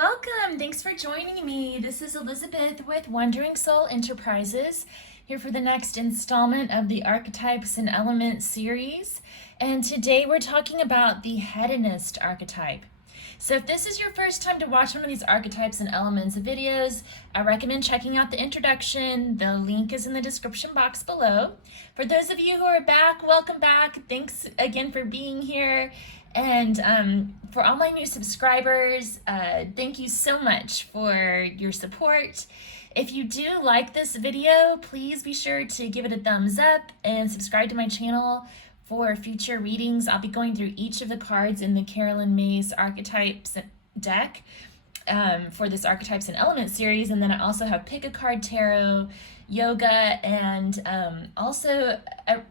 welcome. Thanks for joining me. This is Elizabeth with Wandering Soul Enterprises, here for the next installment of the Archetypes and Elements Series. And today we're talking about the Hedonist archetype. So if this is your first time to watch one of these Archetypes and Elements videos, I recommend checking out the introduction. The link is in the description box below. For those of you who are back, welcome back. Thanks again for being here. And for all my new subscribers, thank you so much for your support. If you do like this video, please be sure to give it a thumbs up and subscribe to my channel for future readings. I'll be going through each of the cards in the Caroline Myss Archetypes deck for this Archetypes and Elements series. And then I also have Pick a Card Tarot, yoga, and also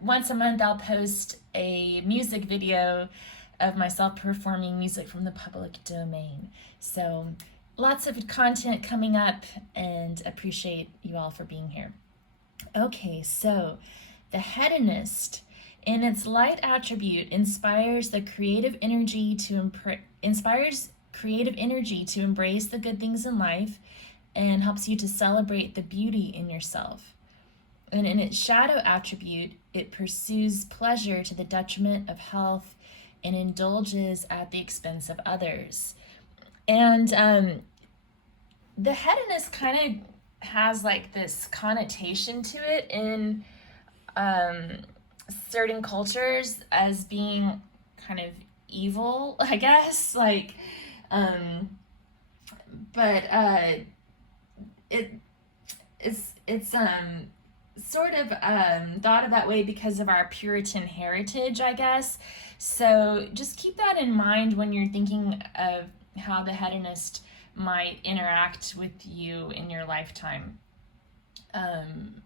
once a month I'll post a music video of myself performing music from the public domain. So lots of content coming up, and appreciate you all for being here. Okay, so the Hedonist, in its light attribute, inspires creative energy to embrace the good things in life and helps you to celebrate the beauty in yourself. And in its shadow attribute, it pursues pleasure to the detriment of health and indulges at the expense of others. And the hedonist kind of has like this connotation to it in certain cultures as being kind of evil, I guess. Like, but it's sort of thought of that way because of our Puritan heritage, I guess. So just keep that in mind when you're thinking of how the hedonist might interact with you in your lifetime. And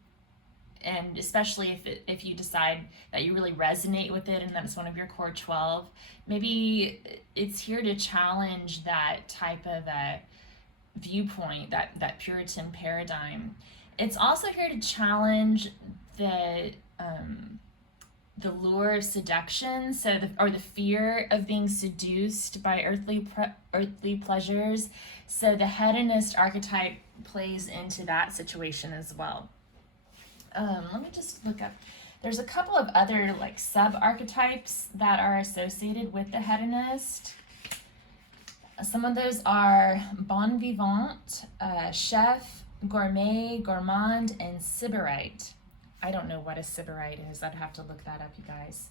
especially if you decide that you really resonate with it and that's one of your core 12, maybe it's here to challenge that type of viewpoint, that Puritan paradigm. It's also here to challenge the lure of seduction, or the fear of being seduced by earthly pleasures. So the hedonist archetype plays into that situation as well. Let me just look up. There's a couple of other like sub-archetypes that are associated with the hedonist. Some of those are bon vivant, chef, gourmet, gourmand, and sybarite. I don't know what a sybarite is. I'd have to look that up, you guys.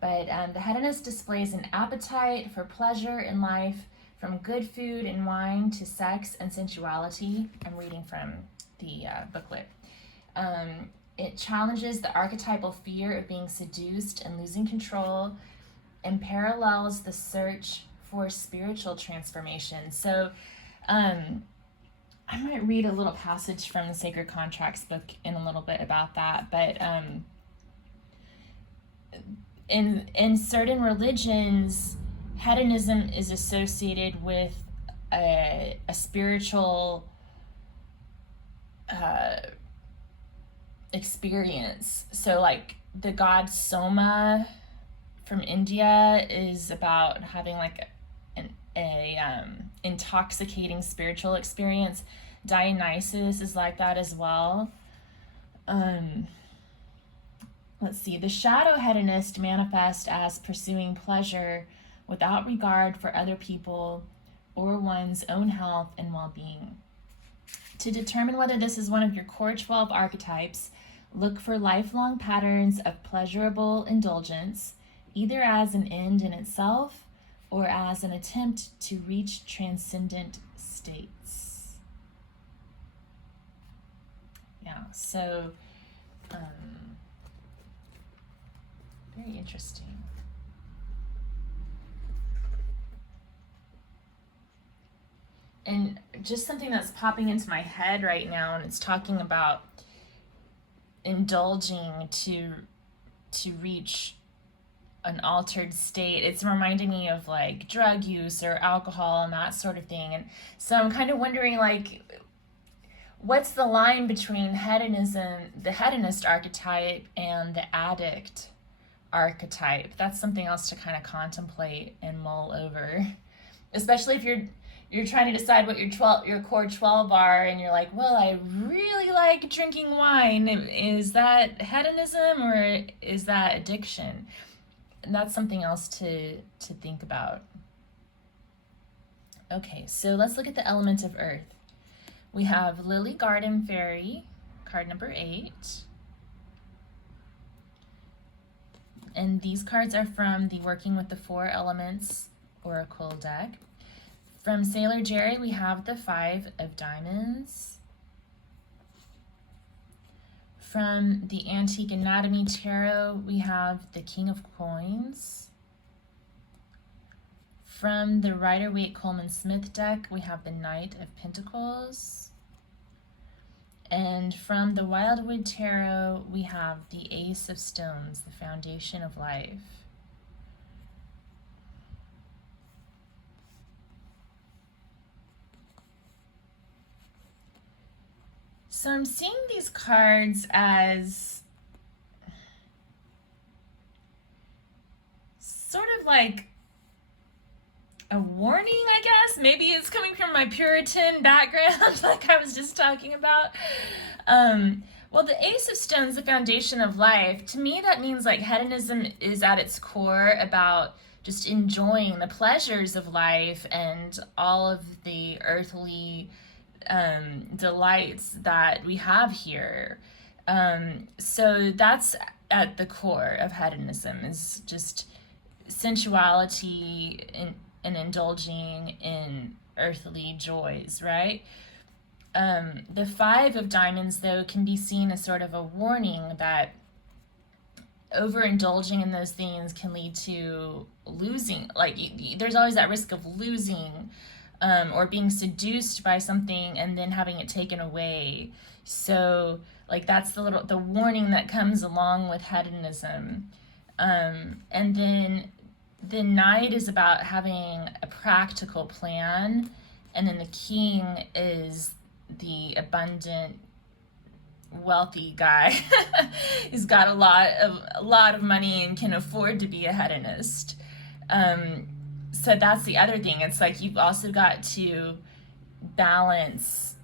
But the hedonist displays an appetite for pleasure in life, from good food and wine to sex and sensuality. I'm reading from the booklet. It challenges the archetypal fear of being seduced and losing control, and parallels the search for spiritual transformation. So I might read a little passage from the Sacred Contracts book in a little bit about that, but in certain religions, hedonism is associated with a spiritual experience. So like the god Soma from India is about having like a intoxicating spiritual experience. Dionysus is like that as well. Let's see. The shadow hedonist manifests as pursuing pleasure without regard for other people or one's own health and well-being. To determine whether this is one of your core 12 archetypes, look for lifelong patterns of pleasurable indulgence, either as an end in itself or as an attempt to reach transcendent states. Yeah, so very interesting. And just something that's popping into my head right now, and it's talking about indulging to reach an altered state. It's reminding me of like drug use or alcohol and that sort of thing. And so I'm kind of wondering, like, what's the line between hedonism, the hedonist archetype, and the addict archetype? That's something else to kind of contemplate and mull over, especially if you're you're trying to decide what your core 12 are, and you're like, well, I really like drinking wine. Is that hedonism or is that addiction? And that's something else to think about. Okay, so let's look at the element of earth. We have Lily Garden Fairy, card number 8. And these cards are from the Working with the Four Elements Oracle deck. From Sailor Jerry, we have the 5 of Diamonds. From the Antique Anatomy Tarot, we have the King of Coins. From the Rider Waite Coleman Smith deck, we have the Knight of Pentacles. And from the Wildwood Tarot, we have the Ace of Stones, the foundation of life. So I'm seeing these cards as sort of like a warning, I guess. Maybe it's coming from my Puritan background, like I was just talking about. Well, the Ace of Stones, the foundation of life, to me that means like hedonism is at its core about just enjoying the pleasures of life and all of the earthly delights that we have here. So that's at the core of hedonism, is just sensuality and indulging in earthly joys, right? The 5 of Diamonds, though, can be seen as sort of a warning that overindulging in those things can lead to losing. Like, there's always that risk of losing or being seduced by something and then having it taken away. So, like, that's the warning that comes along with hedonism. And then the Knight is about having a practical plan, and then the King is the abundant, wealthy guy. He's got a lot of money and can afford to be a hedonist. So that's the other thing. It's like you've also got to balance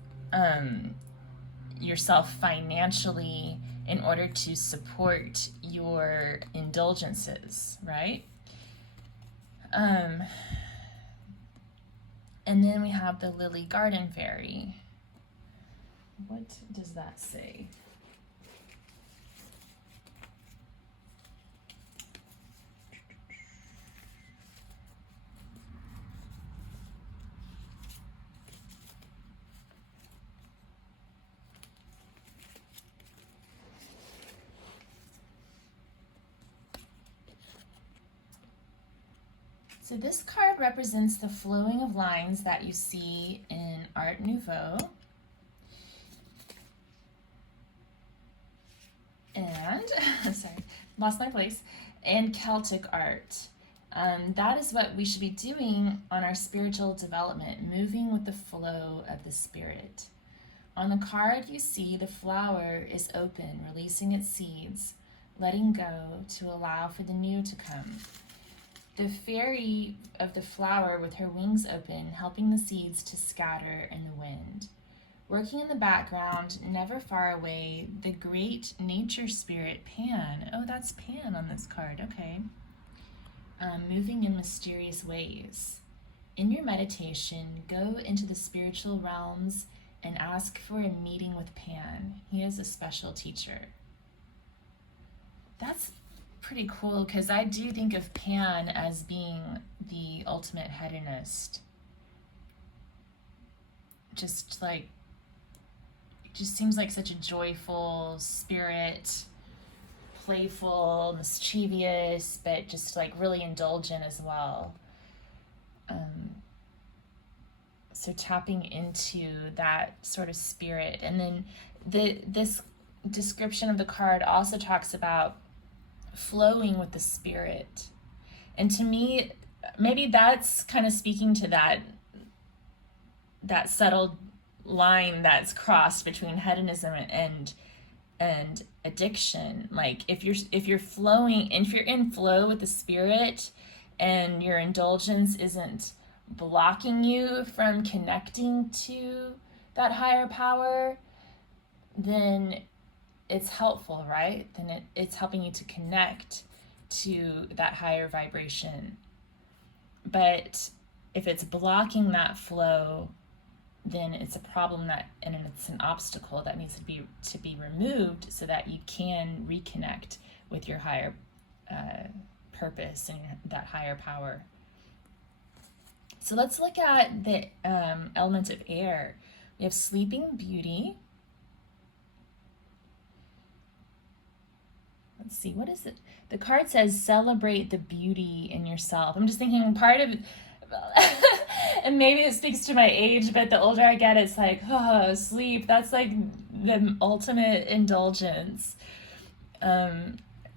yourself financially in order to support your indulgences, right? And then we have the Lily Garden Fairy. What does that say? So this card represents the flowing of lines that you see in Art Nouveau. And, sorry, lost my place, and Celtic art. That is what we should be doing on our spiritual development, moving with the flow of the spirit. On the card you see the flower is open, releasing its seeds, letting go to allow for the new to come. The fairy of the flower with her wings open, helping the seeds to scatter in the wind. Working in the background, never far away, the great nature spirit Pan. Oh, that's Pan on this card, okay. Moving in mysterious ways. In your meditation, go into the spiritual realms and ask for a meeting with Pan. He is a special teacher. That's pretty cool, because I do think of Pan as being the ultimate hedonist. Just like, it just seems like such a joyful spirit, playful, mischievous, but just like really indulgent as well. So tapping into that sort of spirit. And then this description of the card also talks about flowing with the spirit. And to me, maybe that's kind of speaking to that subtle line that's crossed between hedonism and addiction. Like if you're flowing, if you're in flow with the spirit and your indulgence isn't blocking you from connecting to that higher power, then it's helpful, right? Then it's helping you to connect to that higher vibration. But if it's blocking that flow, then it's a problem and it's an obstacle that needs to be removed so that you can reconnect with your higher purpose and that higher power. So let's look at the element of air. We have Sleeping Beauty. Let's see, what is it? The card says celebrate the beauty in yourself. I'm just thinking part of, and maybe it speaks to my age, but the older I get, it's like, oh, sleep. That's like the ultimate indulgence.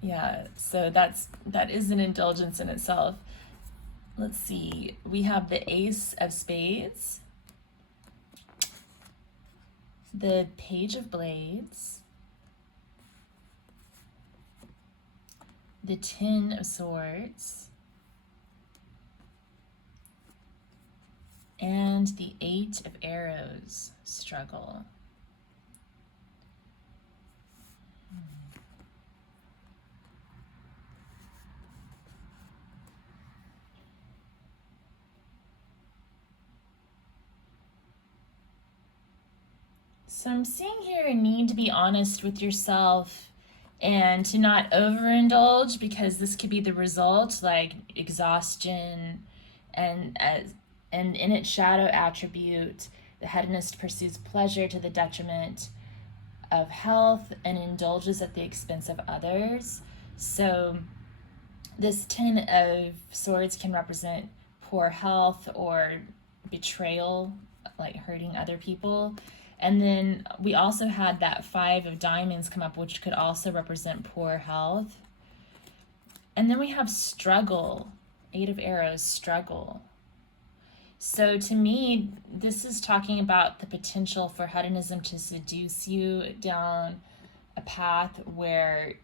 Yeah, so that is an indulgence in itself. Let's see, we have the Ace of Spades, the Page of Blades, the Ten of Swords, and the Eight of Arrows, Struggle. So I'm seeing here a need to be honest with yourself and to not overindulge, because this could be the result, like exhaustion, and in its shadow attribute, the hedonist pursues pleasure to the detriment of health and indulges at the expense of others. So this Ten of Swords can represent poor health or betrayal, like hurting other people. And then we also had that Five of Diamonds come up, which could also represent poor health. And then we have struggle, Eight of Arrows, struggle. So to me, this is talking about the potential for hedonism to seduce you down a path where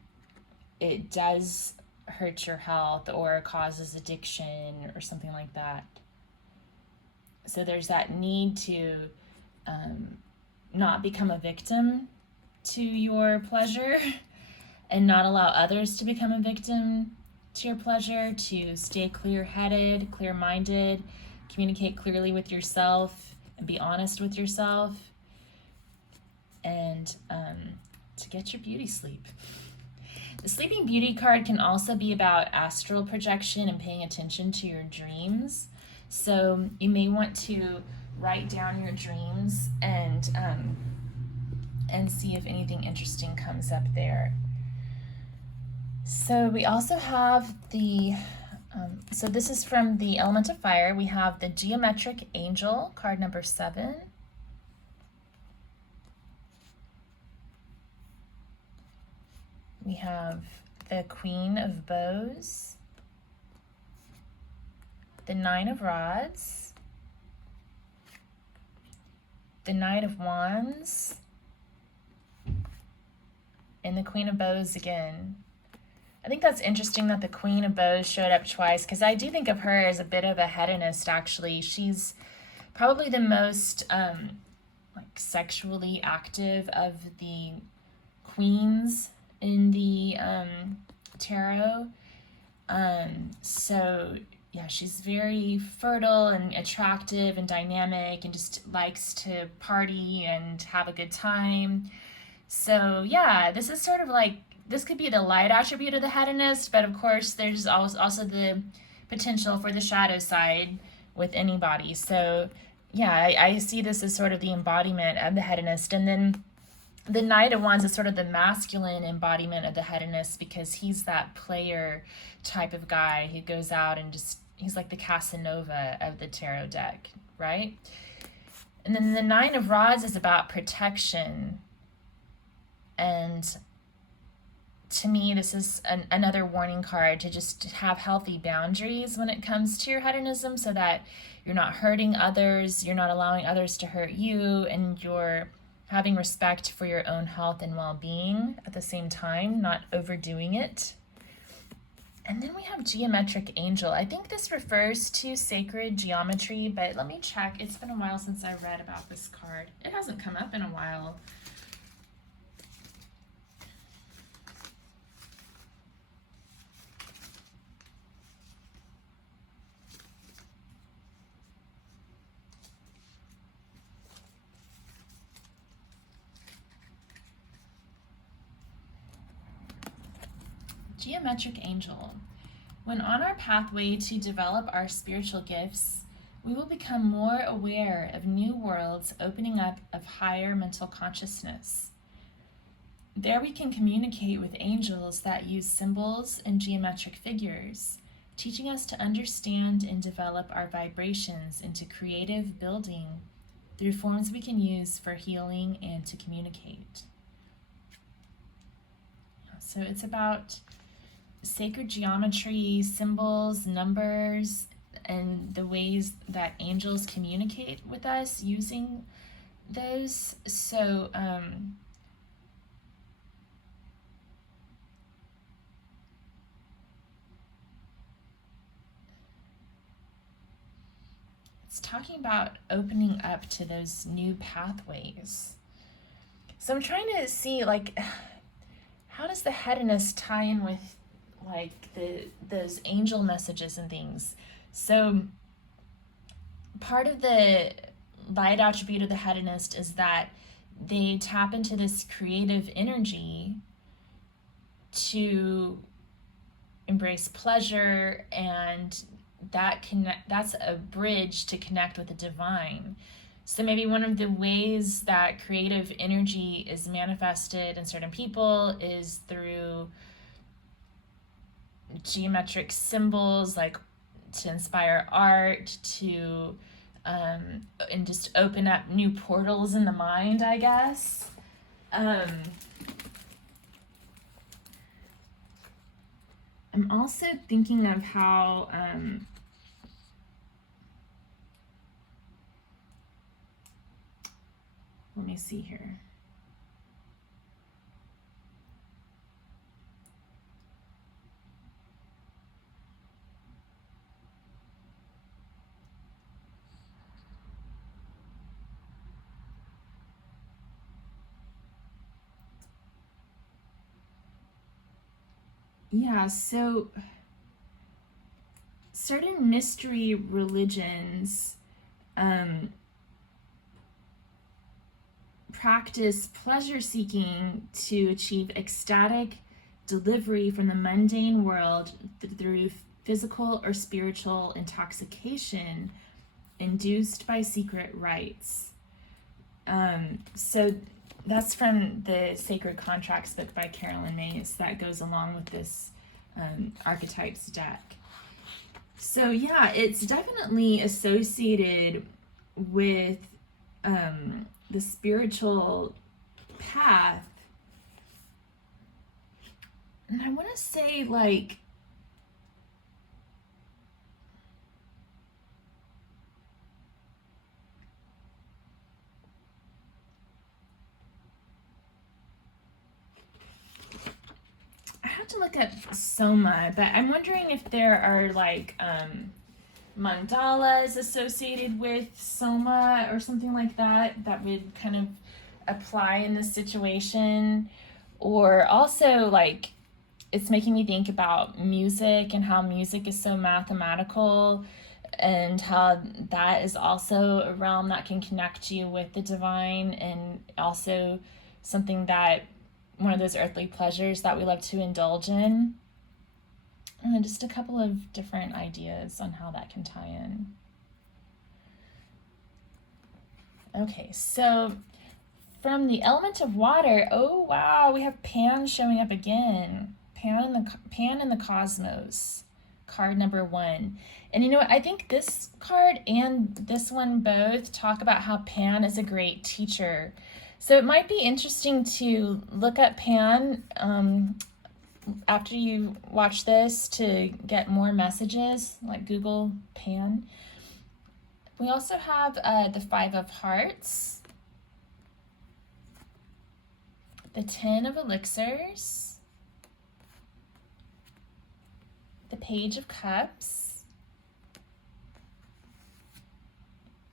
it does hurt your health or causes addiction or something like that. So there's that need to not become a victim to your pleasure and not allow others to become a victim to your pleasure, to stay clear-headed, clear-minded, communicate clearly with yourself and be honest with yourself, and to get your beauty sleep. The Sleeping Beauty card can also be about astral projection and paying attention to your dreams. So you may want to write down your dreams and see if anything interesting comes up there. So we also have the, so this is from the element of fire. We have the Geometric Angel, card number 7. We have the Queen of Bows, the Nine of Rods, the Knight of Wands, and the Queen of Bows again. I think that's interesting that the Queen of Bows showed up twice, because I do think of her as a bit of a hedonist, actually. She's probably the most like sexually active of the queens in the tarot. So yeah, she's very fertile and attractive and dynamic and just likes to party and have a good time. So yeah, this is sort of like, this could be the light attribute of the hedonist, but of course there's also the potential for the shadow side with anybody. So yeah, I see this as sort of the embodiment of the hedonist. And then the Knight of Wands is sort of the masculine embodiment of the hedonist, because he's that player type of guy who goes out and just, he's like the Casanova of the tarot deck, right? And then the Nine of Rods is about protection. And to me, this is another warning card to just have healthy boundaries when it comes to your hedonism, so that you're not hurting others, you're not allowing others to hurt you, and you're having respect for your own health and well-being at the same time, not overdoing it. And then we have geometric angel. I think this refers to sacred geometry, but let me check. It's been a while since I read about this card. It hasn't come up in a while. Geometric angel. When on our pathway to develop our spiritual gifts, we will become more aware of new worlds opening up of higher mental consciousness. There we can communicate with angels that use symbols and geometric figures, teaching us to understand and develop our vibrations into creative building through forms we can use for healing and to communicate. So it's about sacred geometry, symbols, numbers, and the ways that angels communicate with us using those. So it's talking about opening up to those new pathways. So I'm trying to see, like, how does the Hedonist tie in with like those angel messages and things? So part of the light attribute of the Hedonist is that they tap into this creative energy to embrace pleasure, and that's a bridge to connect with the divine. So maybe one of the ways that creative energy is manifested in certain people is through geometric symbols, like to inspire art, to and just open up new portals in the mind, I guess. I'm also thinking of how let me see here. Yeah, so certain mystery religions practice pleasure seeking to achieve ecstatic delivery from the mundane world through physical or spiritual intoxication induced by secret rites. So that's from the Sacred Contracts book by Caroline Myss that goes along with this Archetypes deck. So yeah, it's definitely associated with the spiritual path. And I want to say, like, I have to look at Soma, but I'm wondering if there are like mandalas associated with Soma or something like that that would kind of apply in this situation. Or also, like, it's making me think about music and how music is so mathematical, and how that is also a realm that can connect you with the divine, and also something that one of those earthly pleasures that we love to indulge in. And just a couple of different ideas on how that can tie in. Okay, so from the element of water, oh wow, we have Pan showing up again. Pan in the Cosmos, card number 1. And you know what, I think this card and this one both talk about how Pan is a great teacher. So it might be interesting to look at Pan after you watch this to get more messages, like Google Pan. We also have the 5 of Hearts, the 10 of Elixirs, the Page of Cups,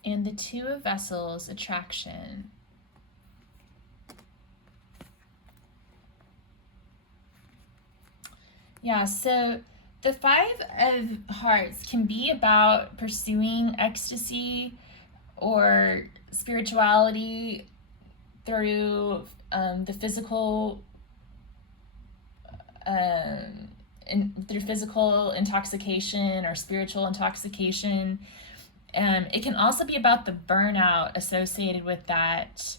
and the Two of Vessels, attraction. Yeah, so the Five of Hearts can be about pursuing ecstasy or spirituality through the physical, through physical intoxication or spiritual intoxication. It can also be about the burnout associated with that,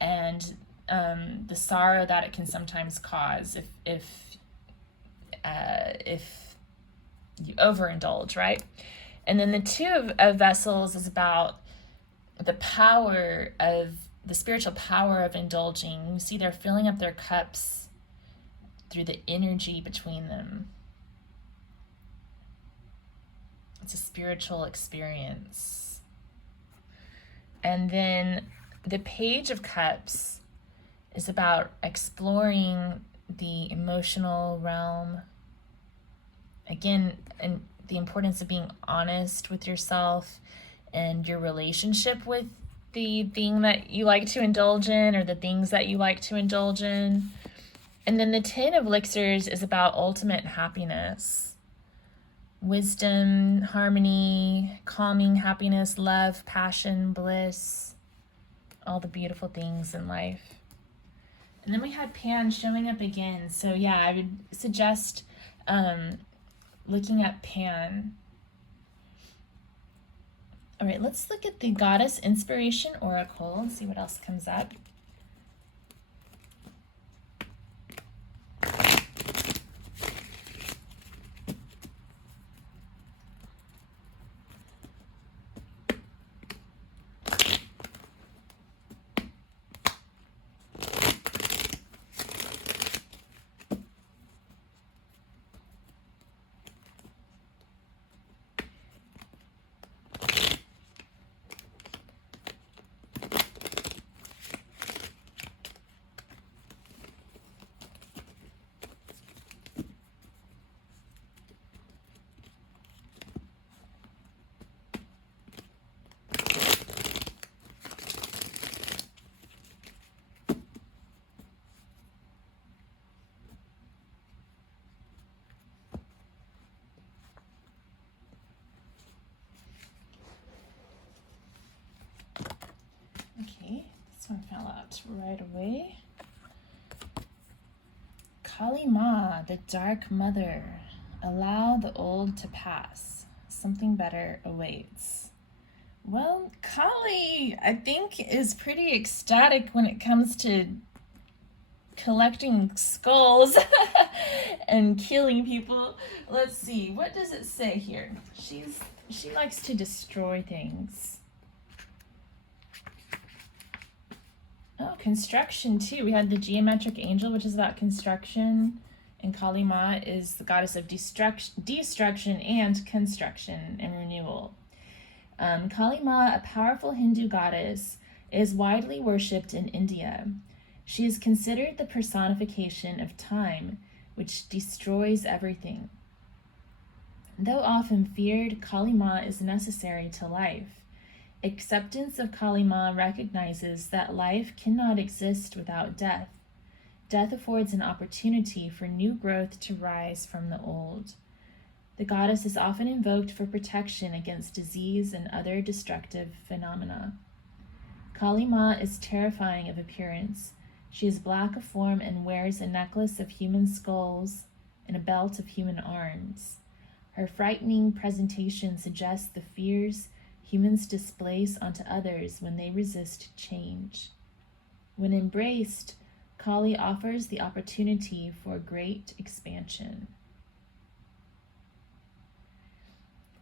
and the sorrow that it can sometimes cause if you overindulge, right? And then the Two of Vessels is about the power of the spiritual power of indulging. You see, they're filling up their cups through the energy between them. It's a spiritual experience. And then the Page of Cups is about exploring the emotional realm. Again, and the importance of being honest with yourself and your relationship with the thing that you like to indulge in, or the things that you like to indulge in. And then the Ten of Elixirs is about ultimate happiness. Wisdom, harmony, calming happiness, love, passion, bliss, all the beautiful things in life. And then we had Pan showing up again. So yeah, I would suggest looking at Pan. All right, let's look at the Goddess Inspiration Oracle and see what else comes up. Okay, this one fell out right away. Kali Ma, the Dark Mother. Allow the old to pass. Something better awaits. Well, Kali, I think, is pretty ecstatic when it comes to collecting skulls and killing people. Let's see, what does it say here? She likes to destroy things. Oh, construction too. We had the Geometric Angel, which is about construction, and Kali Ma is the goddess of destruction and construction and renewal. Kali Ma, a powerful Hindu goddess, is widely worshipped in India. She is considered the personification of time, which destroys everything. Though often feared, Kali Ma is necessary to life. Acceptance of Kali Ma recognizes that life cannot exist without death. Death affords an opportunity for new growth to rise from the old. The goddess is often invoked for protection against disease and other destructive phenomena. Kali Ma is terrifying of appearance. She is black of form and wears a necklace of human skulls and a belt of human arms. Her frightening presentation suggests the fears humans displace onto others when they resist change. When embraced, Kali offers the opportunity for great expansion.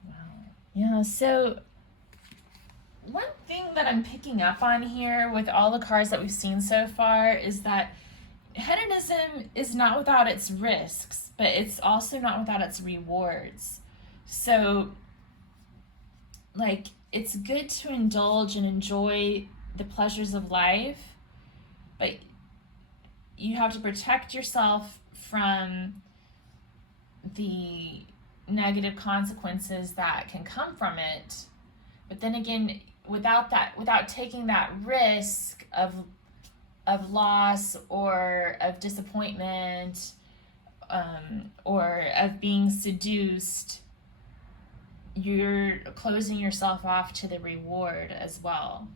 Wow. Yeah, so one thing that I'm picking up on here with all the cards that we've seen so far is that hedonism is not without its risks, but it's also not without its rewards. So, like, it's good to indulge and enjoy the pleasures of life, but you have to protect yourself from the negative consequences that can come from it. But then again, without taking that risk of loss or of disappointment, or of being seduced, you're closing yourself off to the reward as well.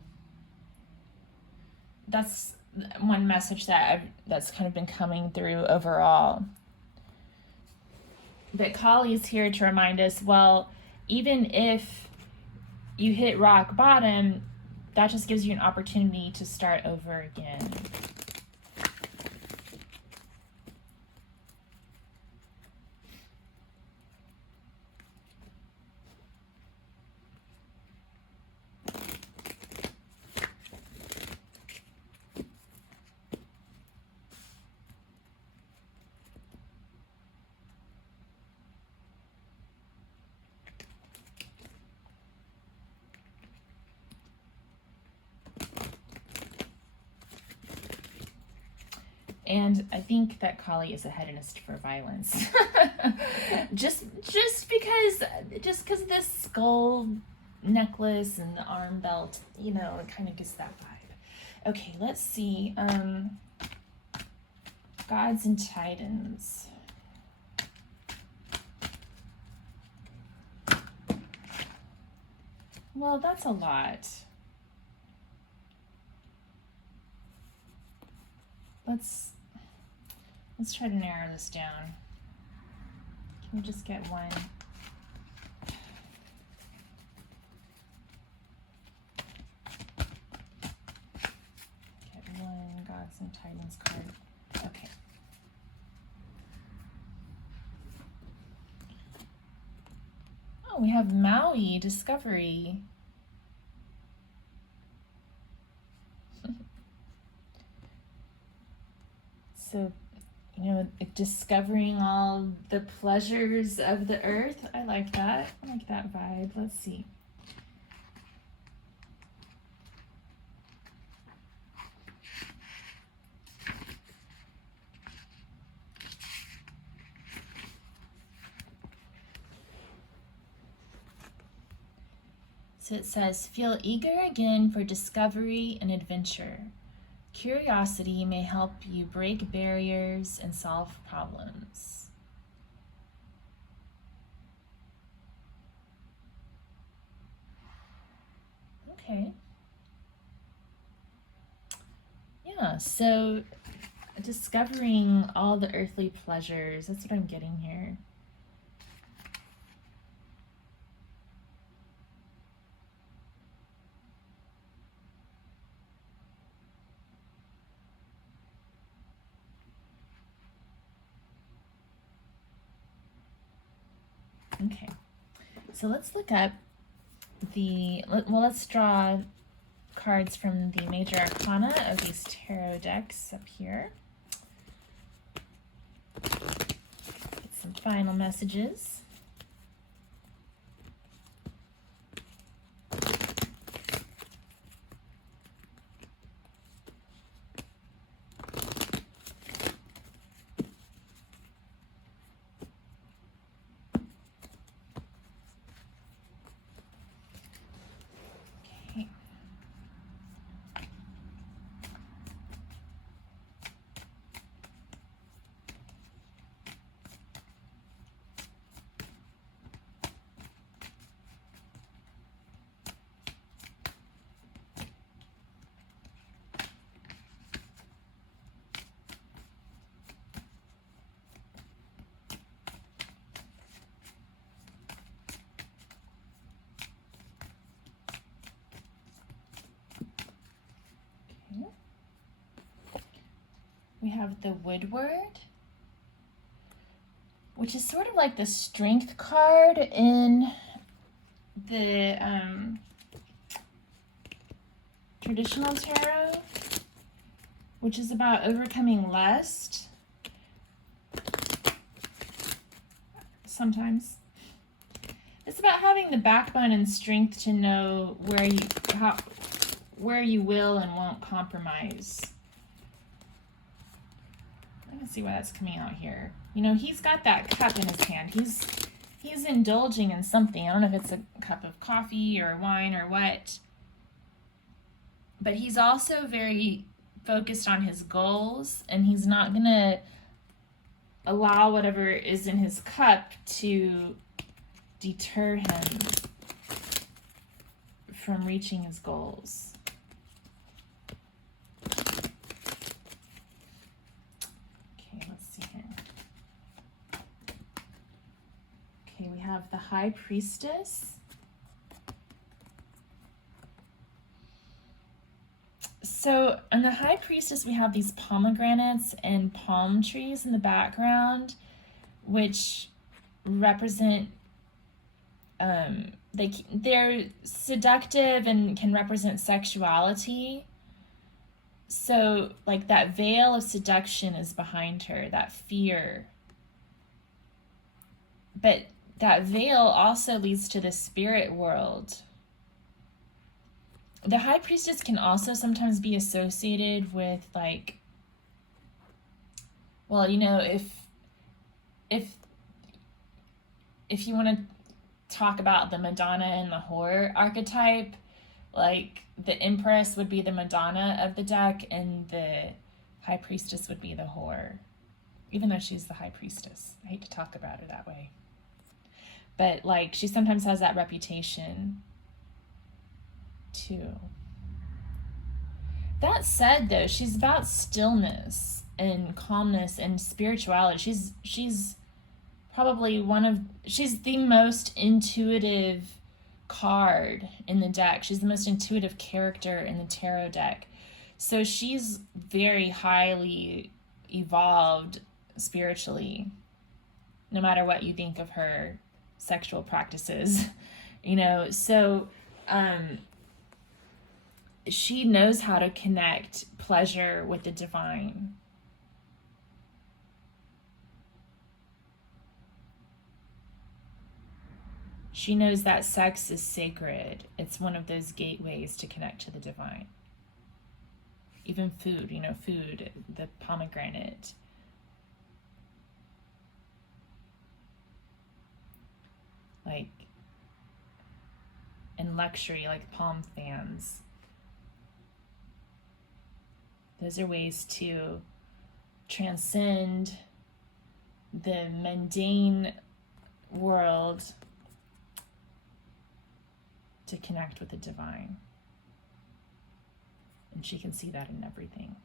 That's one message that's kind of been coming through overall. But Kali's here to remind us, well, even if you hit rock bottom, that just gives you an opportunity to start over again. And I think that Kali is a hedonist for violence. just because this skull necklace and the arm belt, you know, it kind of gives that vibe. Okay, let's see. Gods and Titans. Well, that's a lot. Let's try to narrow this down. Can we just get one? Get one Gods and Titans card. Okay. Oh, we have Maui, Discovery. So, you know, discovering all the pleasures of the earth. I like that. I like that vibe. Let's see. So it says, feel eager again for discovery and adventure. Curiosity may help you break barriers and solve problems. Okay. Yeah, so discovering all the earthly pleasures, that's what I'm getting here. Okay, so let's look up let's draw cards from the major arcana of these tarot decks up here. Get some final messages. We have the Woodward, which is sort of like the strength card in the traditional tarot, which is about overcoming lust. Sometimes it's about having the backbone and strength to know where you will and won't compromise. Let's see why that's coming out here. You know, he's got that cup in his hand. He's he's indulging in something. I don't know if it's a cup of coffee or wine or what. But he's also very focused on his goals, and he's not going to allow whatever is in his cup to deter him from reaching his goals. Okay, let's see here. Okay, we have the High Priestess. So on the High Priestess, we have these pomegranates and palm trees in the background, which represent, they're seductive and can represent sexuality. So like that veil of seduction is behind her, that fear. But that veil also leads to the spirit world. The High Priestess can also sometimes be associated with, like, well, you know, if you want to talk about the Madonna and the whore archetype, like the Empress would be the Madonna of the deck and the High Priestess would be the whore, even though she's the High Priestess. I hate to talk about her that way, but like she sometimes has that reputation too. That said, though, she's about stillness and calmness and spirituality. She's probably she's the most intuitive card in the deck. She's the most intuitive character in the tarot deck. So she's very highly evolved spiritually, no matter what you think of her sexual practices, you know. So she knows how to connect pleasure with the divine. She knows that sex is sacred. It's one of those gateways to connect to the divine. Even food, you know, food, the pomegranate. Like, and luxury, like palm fans. Those are ways to transcend the mundane world to connect with the divine. And she can see that in everything.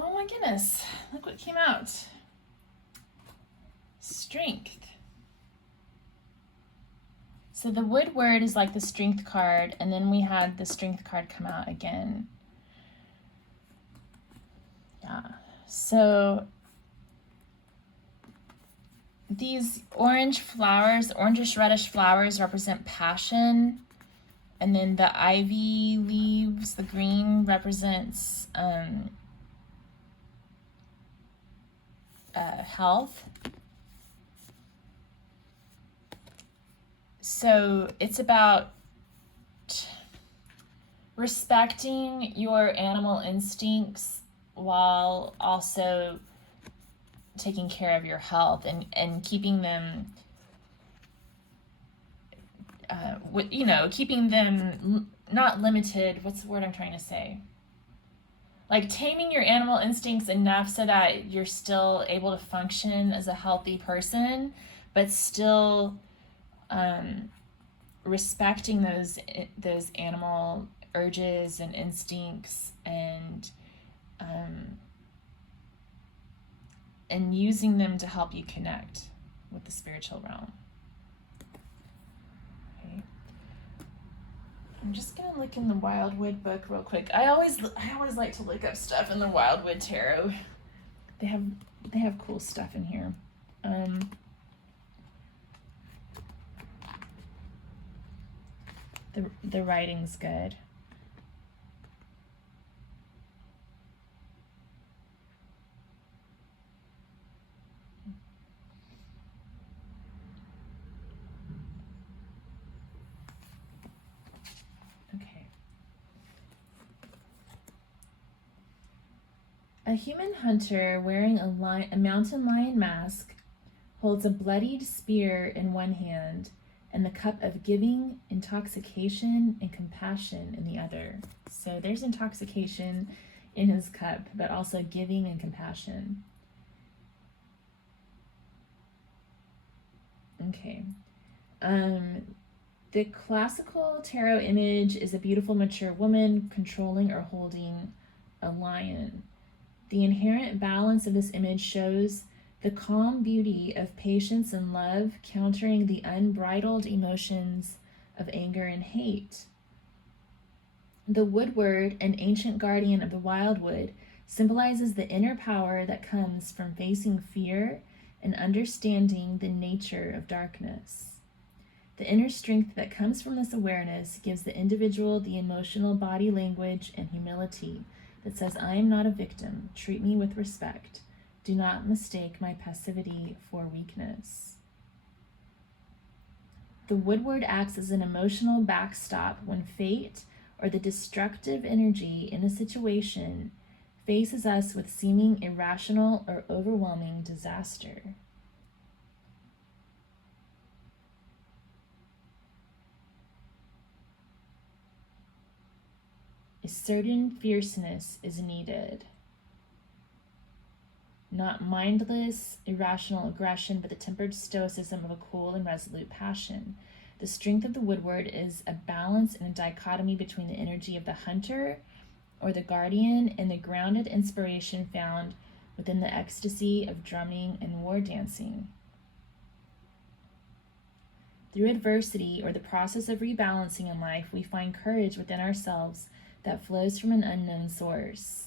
Oh my goodness, look what came out. Strength. So the wood word is like the strength card, and then we had the strength card come out again. Yeah, so these orange flowers, orangish reddish flowers represent passion, and then the ivy leaves, the green represents health. So it's about respecting your animal instincts while also taking care of your health and keeping them, keeping them not limited. What's the word I'm trying to say? Like taming your animal instincts enough so that you're still able to function as a healthy person, but still respecting those animal urges and instincts, and and using them to help you connect with the spiritual realm. Okay. I'm just gonna look in the Wildwood book real quick. I always like to look up stuff in the Wildwood Tarot. They have cool stuff in here. The writing's good. A human hunter wearing a mountain lion mask holds a bloodied spear in one hand and the cup of giving, intoxication, and compassion in the other. So there's intoxication in his cup, but also giving and compassion. Okay. The classical tarot image is a beautiful, mature woman controlling or holding a lion. The inherent balance of this image shows the calm beauty of patience and love, countering the unbridled emotions of anger and hate. The woodward, an ancient guardian of the wildwood, symbolizes the inner power that comes from facing fear and understanding the nature of darkness. The inner strength that comes from this awareness gives the individual the emotional body language and humility that says, I am not a victim. Treat me with respect. Do not mistake my passivity for weakness. The woodward acts as an emotional backstop when fate or the destructive energy in a situation faces us with seeming irrational or overwhelming disaster. A certain fierceness is needed. Not mindless, irrational aggression, but the tempered stoicism of a cool and resolute passion. The strength of the woodward is a balance and a dichotomy between the energy of the hunter or the guardian and the grounded inspiration found within the ecstasy of drumming and war dancing. Through adversity or the process of rebalancing in life, we find courage within ourselves that flows from an unknown source.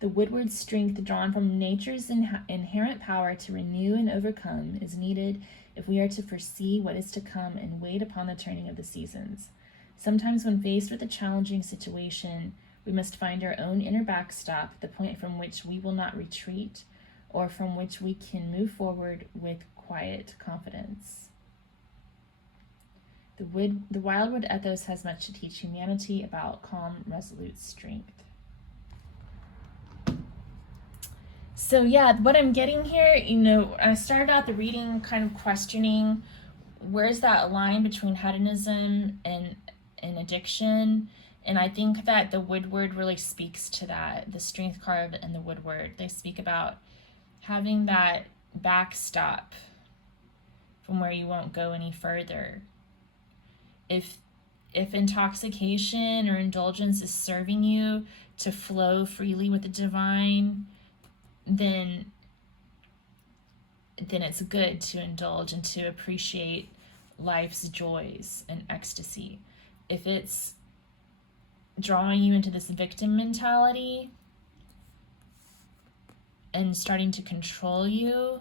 The woodward's strength, drawn from nature's inherent power to renew and overcome, is needed if we are to foresee what is to come and wait upon the turning of the seasons. Sometimes when faced with a challenging situation, we must find our own inner backstop, the point from which we will not retreat, or from which we can move forward with quiet confidence. The Wildwood ethos has much to teach humanity about calm, resolute strength. So yeah, what I'm getting here, I started out the reading kind of questioning where's that line between hedonism and addiction. And I think that the woodward really speaks to that. The strength card and the woodward, they speak about having that backstop from where you won't go any further. If intoxication or indulgence is serving you to flow freely with the divine, then it's good to indulge and to appreciate life's joys and ecstasy. If it's drawing you into this victim mentality and starting to control you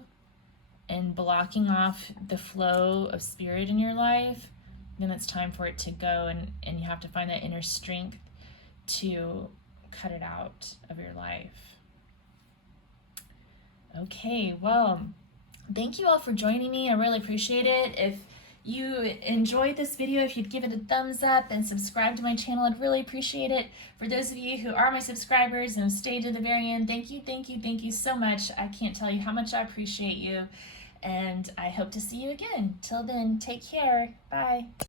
and blocking off the flow of spirit in your life, then it's time for it to go, and you have to find that inner strength to cut it out of your life. Okay, well, thank you all for joining me. I really appreciate it. If you enjoyed this video, if you'd give it a thumbs up and subscribe to my channel, I'd really appreciate it. For those of you who are my subscribers and have stayed to the very end, thank you so much. I can't tell you how much I appreciate you, and I hope to see you again. Till then, take care. Bye.